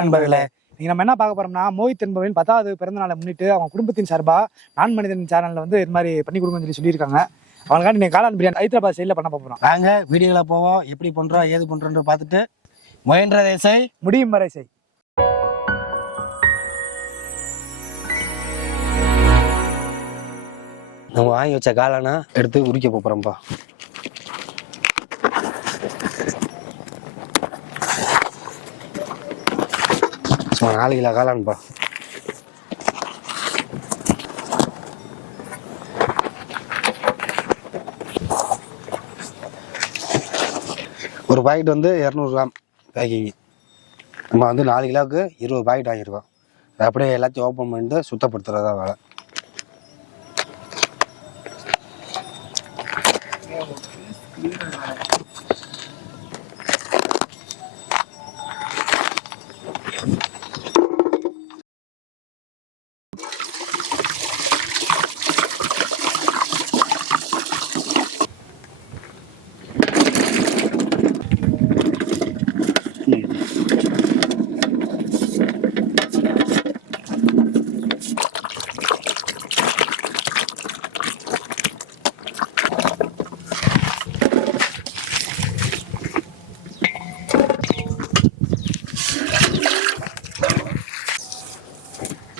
வணக்கம் நண்பர்களே. நீங்க நம்ம என்ன பார்க்க போறோம்னா, மோஹித் என்பவரின் 10வது பிறந்த நாளை முன்னிட்டு அவங்க குடும்பத்தின் சார்பா நான் மனிதன் சேனல்ல வந்து இது மாதிரி பண்ணி கொடுங்கன்னு சொல்லியிருக்காங்க. அவங்களுக்காண்டி நீங்க காளான் பிரியாணி ஹைதராபாத் ஸ்டைல்ல பண்ண போறோம். நாங்க வீடியோல போவோம், எப்படி பண்றோம் ஏது பண்றோம்னு பார்த்துட்டு முயன்றதை செய், முடியும் வரை செய். நம்ம வாங்கி வச்ச காளானை எடுத்து உரிக்க போறோம்ப்பா. சும்மா 4 கிலோ காளான்ப்பா. ஒரு பாக்கெட் வந்து 200 கிராம் பேக்கிங். நம்ம வந்து 4 கிலோவுக்கு 20 பாக்கெட் வாங்கியிருக்கோம். அப்படியே எல்லாத்தையும் ஓப்பன் பண்ணிட்டு சுத்தப்படுத்துறதா வேலை.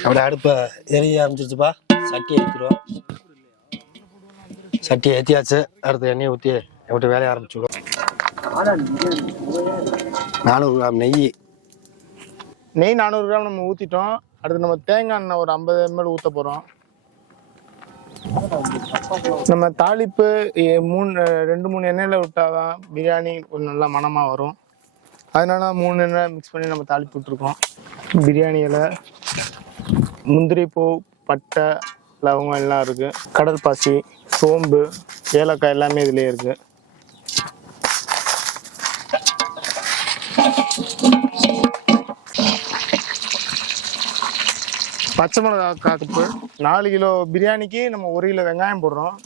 அப்படியே அடுப்பை எரிய ஆரம்பிச்சிருச்சுப்பா. சட்டி ஏற்றிடுவோம். சட்டி ஏற்றியாச்சு. அடுத்து எண்ணெயை ஊற்றி எப்படி வேலையை ஆரம்பிச்சுடுவோம். 400 கிராம் நெய் 400 கிராம் நம்ம ஊற்றிட்டோம். அடுத்து நம்ம தேங்காய் எண்ணெய் ஒரு 50 ml ஊற்ற போகிறோம். நம்ம தாளிப்பு 2-3 எண்ணெயில் விட்டாதான் பிரியாணி கொஞ்சம் நல்லா மணமாக வரும். அதனால 3 எண்ணெய் மிக்ஸ் பண்ணி நம்ம தாளிப்பு விட்டுருக்கோம். பிரியாணி இலை, முந்திரி பூ, பட்டை, லவங்கம் எல்லாம் இருக்குது. கடல் பாசி, சோம்பு, ஏலக்காய் எல்லாமே இதுலேயே இருக்குது. பச்சை மிளகா காப்பு. 4 கிலோ பிரியாணிக்கு நம்ம 1 கிலோ வெங்காயம் போடுறோம்.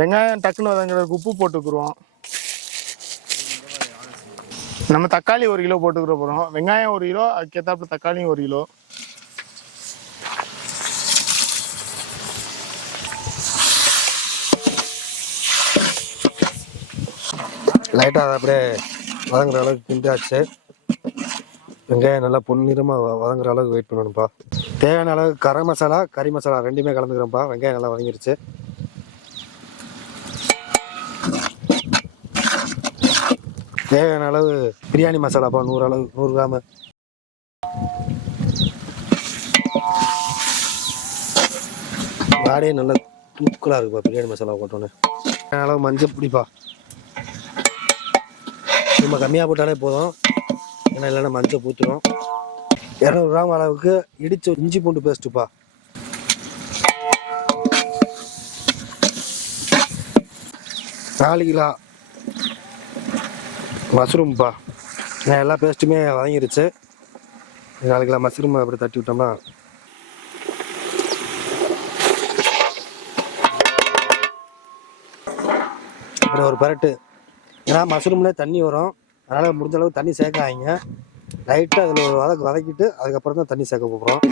வெங்காயம் டக்குன்னு வதங்கிறதுக்கு உப்பு போட்டுக்குருவோம். நம்ம தக்காளி 1 கிலோ போட்டுக்கிற போகிறோம். வெங்காயம் 1 கிலோ, அதுக்கேற்றாப்புல தக்காளியும் 1 கிலோ. லைட்டாக அதை அப்படியே வதங்குற அளவுக்கு கிண்டாச்சு. வெங்காயம் நல்லா பொன்னிறமாக வதங்குற அளவுக்கு வெயிட் பண்ணணும்ப்பா. தேவையான அளவு கரம் மசாலா, கறி மசாலா ரெண்டுமே கலந்துக்கிறோம்ப்பா. வெங்காயம் நல்லா வதங்கிருச்சு. தேவையான அளவு பிரியாணி மசாலாப்பா 100 கிராம். வாடையே நல்லா தூக்கலாக இருக்குப்பா பிரியாணி மசாலா போட்டோன்னே. அளவு மஞ்சள் பிடிப்பா நம்ம கம்மியாக போட்டாலே போதும், ஏன்னா இல்லைன்னா மஞ்சள் பூத்துடும். 200 கிராம் அளவுக்கு இடிச்சு இஞ்சி பூண்டு பேஸ்ட்டுப்பா. நாலு கிலோ மஷ்ரூம்ப்பா. எல்லா பேஸ்ட்டுமே வதங்கிருச்சு. 4 கிலோ மஷ்ரூம் அப்படி தட்டி விட்டோம்னா அப்படி ஒரு பரட்டு. ஏன்னா மஷ்ரூம்ல தண்ணி வரும், அதனால் முடிஞ்ச அளவு தண்ணி சேர்க்காதீங்க. லைட்டாக அதில் ஒரு வதக்கிட்டு அதுக்கப்புறம் தான் தண்ணி சேர்க்க போகிறோம்.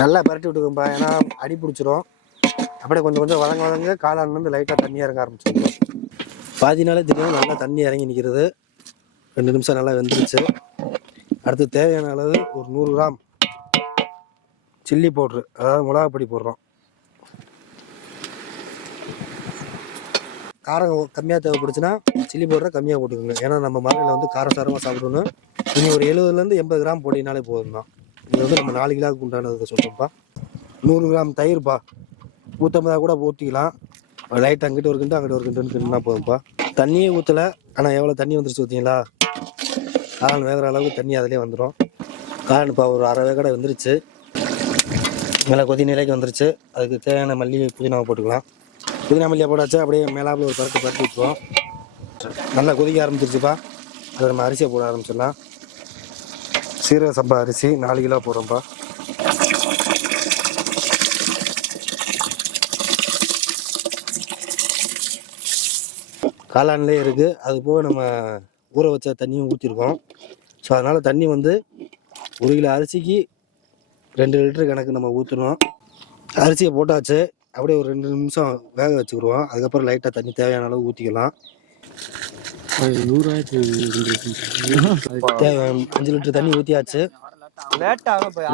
நல்லா பரட்டி விட்டுக்கோப்பா, ஏன்னா அடி பிடிச்சிரும். அப்படியே கொஞ்சம் கொஞ்சம் வதங்க காளான் வந்து லைட்டாக தண்ணி இறங்க ஆரம்பிச்சிருக்கோம். பாதினாலே தெரியும் நல்லா தண்ணி இறங்கி நிற்கிறது. 2 நிமிஷம் நல்லா வெந்துருச்சு. அடுத்து தேவையான அளவு ஒரு 100 கிராம் சில்லி பவுட்ரு, அதாவது மிளகாப்பொடி போடுறோம். காரம் கம்மியாக தேவைப்படுச்சுன்னா சில்லி பவுடரை கம்மியாக போட்டுக்கோங்க. ஏன்னா நம்ம மலையில் வந்து காரசாரமாக சாப்பிடணும். நீங்கள் ஒரு 70 80 கிராம் போட்டினாலே போதும் தான். இது வந்து நம்ம 4 கிலோவுக்கு உண்டானதுக்கு சொல்கிறோம்ப்பா. 100 கிராம் தயிர்ப்பா. 150 கூட ஊற்றிக்கலாம். லைட் அங்கிட்டு ஒரு கிண்டு கிண்டுன்னா போதும்ப்பா. தண்ணியே ஊற்றலை, ஆனால் எவ்வளோ தண்ணி வந்துருச்சு ஊற்றிங்களா. காளான் வேகிற அளவுக்கு தண்ணி அதிலே வந்துடும். காளான்ப்பா ஒரு அரை வேகடை வந்துருச்சு. மேலே கொதி நிலைக்கு வந்துருச்சு. அதுக்கு தேவையான மல்லி புதினாவை போட்டுக்கலாம். புதினா மல்லியை போட்டாச்சு. அப்படியே மேலாப்பில் ஒரு பரட்டி விட்டுருவோம். நல்லா கொதிக்க ஆரம்பிச்சிருச்சுப்பா. அதை நம்ம அரிசியை போட ஆரம்பிச்சிடலாம். சீரக சம்பா அரிசி 4 கிலோ போடுறோம்ப்பா. காளான்லேயே இருக்குது. அது போக நம்ம ஊற வச்ச தண்ணியும் ஊற்றிருக்கோம். ஸோ அதனால் தண்ணி வந்து 1 கிலோ அரிசிக்கு 2 லிட்டர் கணக்கு நம்ம ஊற்றணும். அரிசியை போட்டாச்சு, அப்படியே ஒரு 2 நிமிஷம் வேக வச்சுக்கிடுவோம். அதுக்கப்புறம் லைட்டாக தண்ணி தேவையான அளவு ஊற்றிக்கலாம். 5 லிட்டர் தண்ணி ஊற்றியாச்சு.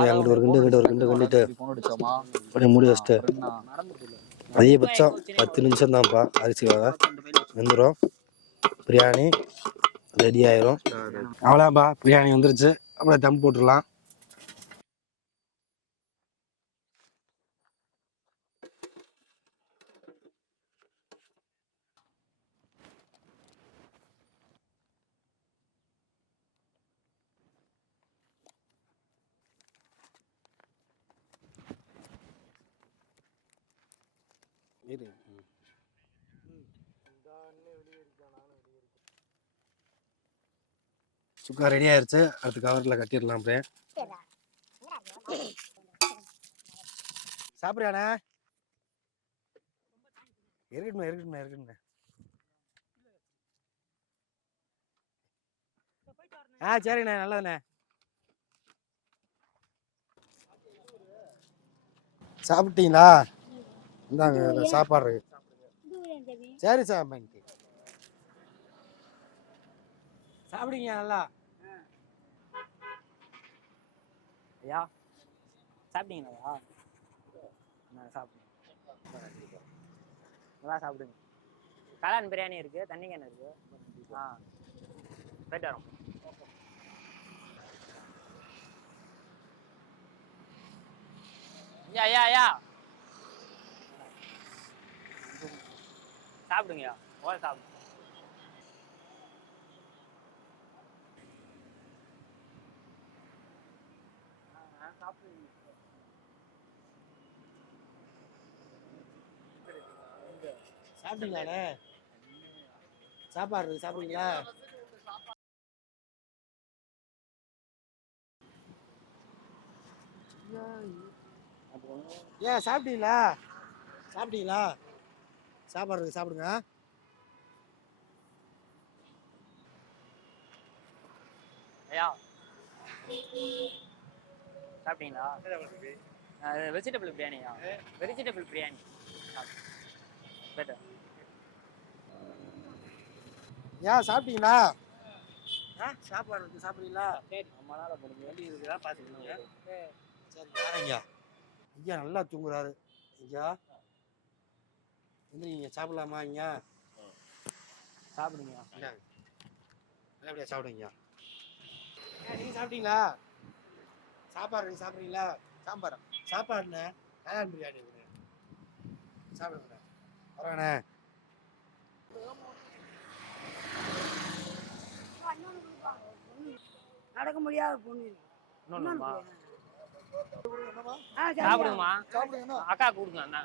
அங்கிட்டு ஒரு கிண்டு இங்கிட்டு ஒரு கிண்டு கிண்டிட்டு அப்படியே மூடி வச்சுட்டு அதிகபட்சம் 10 நிமிஷம் தான்ப்பா அரிசி வேக வெந்துடும். பிரியாணி ரெடி ஆயிரும். அவ்வளோதான்ப்பா, பிரியாணி வந்துருச்சு. அப்படியே தம் போட்டுடலாம். சுக்கா ரெடி ஆயிருச்சு. அடுத்து கவரில் கட்டிடலாம். அப்படியே சாப்பிட்றியாண்ணே? இருக்கட்டுமே. சரிண்ணே, நல்லதுண்ணே. சாப்பிட்டீங்களா? இந்தாங்க சாப்பாடு இருக்கு. சரி சாப்பிடுங்க நல்லா. ஐயா சாப்பிட்டீங்களா? சாப்பிடுங்க, நல்லா சாப்பிடுங்க. காளான் பிரியாணி இருக்கு, தண்ணி கேன் இருக்கு. போயிட்டு வரோம். ஐயா சாப்பிடுங்கய்யா, சாப்பிடுங்க. சாப்பிட்டீங்களாண்ணே? சாப்பாடு இருக்கு, சாப்பிடுறீங்களா? சாப்பிட்டீங்களா? சாப்பாடு இருக்கு, சாப்பிடுங்க. ஐயா சாப்பிட்டீங்களா? வெஜிடபிள் பிரியாணியா? வெஜிடபிள் பிரியாணி. சாப்பிட்டீங்களா? சாப்பாடு இருக்கு, சாப்பிடுறீங்களா? சரி, நம்மளால முடிஞ்ச வேண்டி இருக்குதான் பார்த்துக்கணும். சரி, யாரைங்க ஐயா நல்லா தூங்குறாரு. ஐயா நீங்க சாப்பிடலாமா? ஐயா சாப்பிடுங்க. நல்லபடியா சாப்பிடுங்க. நீங்க சாப்பிட்டீங்களா? சாப்பாடு இருக்கு, சாப்பிட்றீங்களா? சாப்பாடுண்ணே, காளான் பிரியாணி இருக்குண்ணே. சாப்பிடுங்க. வரேண்ணே. நடக்க முடியாத பொண்ணு சாப்பிடுங்கம்மா. அக்கா கொடுங்க. அண்ணா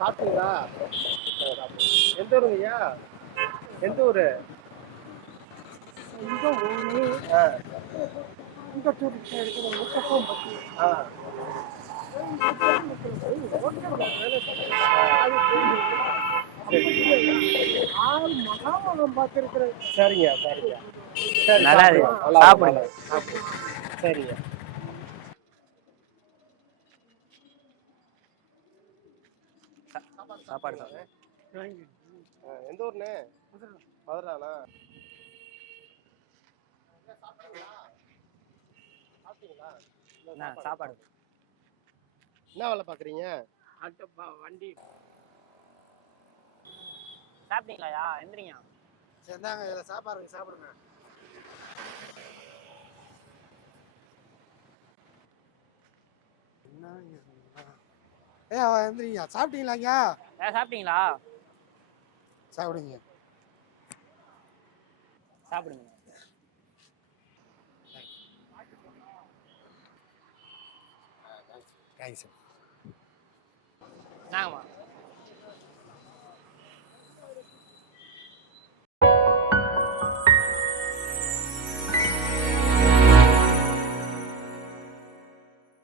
சாப்பிட்டீங்களா? எந்த ஊருங்கய்யா? எந்த ஊரு? சரிங்க. நல்லா இருக்கு, சாப்பிடுங்க. சரிங்க. சாப்பாடு எந்த ஊர்ண்ணே? மதுரானா? சாப்பாடு. என்ன வேலை பாக்குறீங்க? வண்டி சாப்பிட்டீங்களா? எந்திரிங்க. சரிந்தாங்க, இதில் சாப்பாடு இருக்கு, சாப்பிடுங்க. எந்திரிங்க. சாப்பிட்டீங்களாங்க? சாப்பிட்டீங்களா? சாப்பிடுங்க. சாப்பிடுங்க. தேங்க்ஸ். நாங்கம்மா.